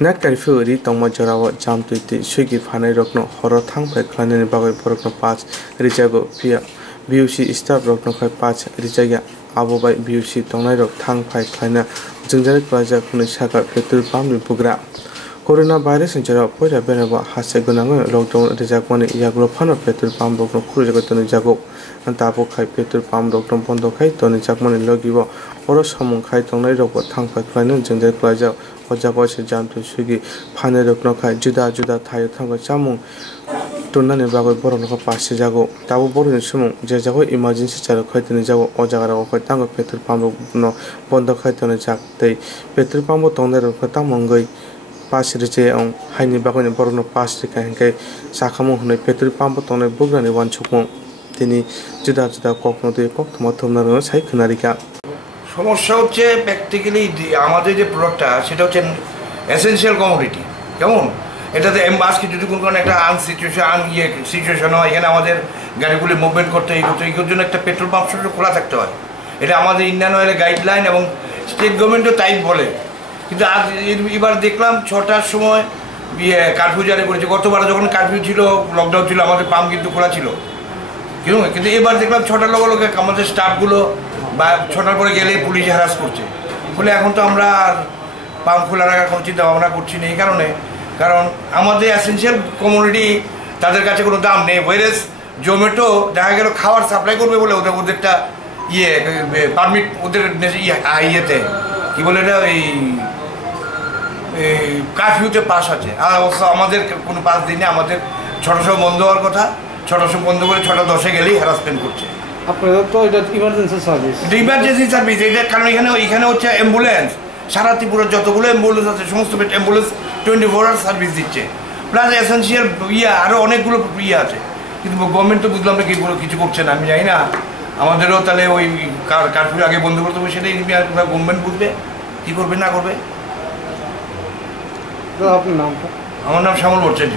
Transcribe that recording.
Nak karfi ri tongma jorawa jam tuiti suigi phanai rokno horo thangpai khlainani bagai borokno 5 rijago pia BUC staff rokno khai 5 rijagya abobai BUC tongnai rok thangpai khlaina jingjari plaza khuni saka petrol pump ni bugra corona virus ni jara poira benaba hase gunang lockdown rijakmani yaglo phano petrol pump rokno khurijago toni jago antabo khai petrol pump rokno bondo khai toni jakmani logibo oro samung khai tongnai rok thangpai khlaina jingjari plaza Ojago se jamtu sugi phane rokno khai juda thayo thango chamung tunani bagai borok no pasi jago tabo borok sumung je jago emergency charo khaitini jago ojagara khoi tango petrol pump no bondo khaitoni jak tei petrol pump tongnai rok tamongoi pasi rije ong haini bagai borok no pasi ka hingkai sakhamu hunai petrol pump tongnai bugrani wanchukmung tini juda kokno de kok thoma thomna ro sai khnarika সমস্যা হচ্ছে practically আমাদের যে প্রোডাক্টটা সেটা হচ্ছে essential commodity কেমন এটাতে আজকে যদি কোনো একটা সিচুয়েশন হয় এখানে আমাদের গাড়িগুলি মুভমেন্ট করতে এইগুলোর জন্য একটা পেট্রোল পাম্প খোলা থাকতে হয় এটা আমাদের ইন্ডিয়ান অয়েলের গাইডলাইন এবং স্টেট গভর্নমেন্টও তাই বলে কিন্তু আজ এবার দেখলাম 6টার সময় কারফিউ জারি করেছে গতবার যখন কারফিউ ছিল লকডাউন ছিল আমাদের পাম্প কিন্তু খোলা ছিল কিন্তু এবার দেখলাম 6টার লগে আমাদের স্টাফগুলো বা 6টার পরে গেলে পুলিশ হ্যারাস করছে বলে এখন তো আমরা আর পাম্প খোলা রাখার কোনো চিন্তা ভাবনা করছি না এই কারণ আমাদের এসেনশিয়াল কমোডিটি তাদের কাছে কোনো দাম নেই ওয়ারেস জোম্যাটো দেখা গেল খাবার সাপ্লাই করবে বলে ওদেরটা পারমিট ওদের ইয়েতে কী বলে এটা এই কারফিউতে পাস আছে আর অবশ্য আমাদের কোনো পাস দিনে আমাদের 6টার সময় বন্ধ হওয়ার কথা 6টার সময় বন্ধ করে 6:10 গেলেই হ্যারাসমেন্ট করছে আপনাদের তো এটা ইমার্জেন্সি সার্ভিস এটা কারণ এখানে হচ্ছে অ্যাম্বুলেন্স সারা ত্রিপুরার যতগুলো অ্যাম্বুলেন্স আছে সমস্ত অ্যাম্বুলেন্স 24 আওয়ার সার্ভিস দিচ্ছে প্লাস এসেনশিয়াল আরও অনেকগুলো আছে কিন্তু গভর্নমেন্ট তো বুঝলাম না কিছু করছে না আমি জানি না আমাদেরও তাহলে ওই কারফিউ আগে বন্ধ করতে হবে সেটাই গভর্নমেন্ট বুঝবে কী করবে না করবে। আপনার নামটা? আমার নাম শ্যামল ভট্টাচার্য।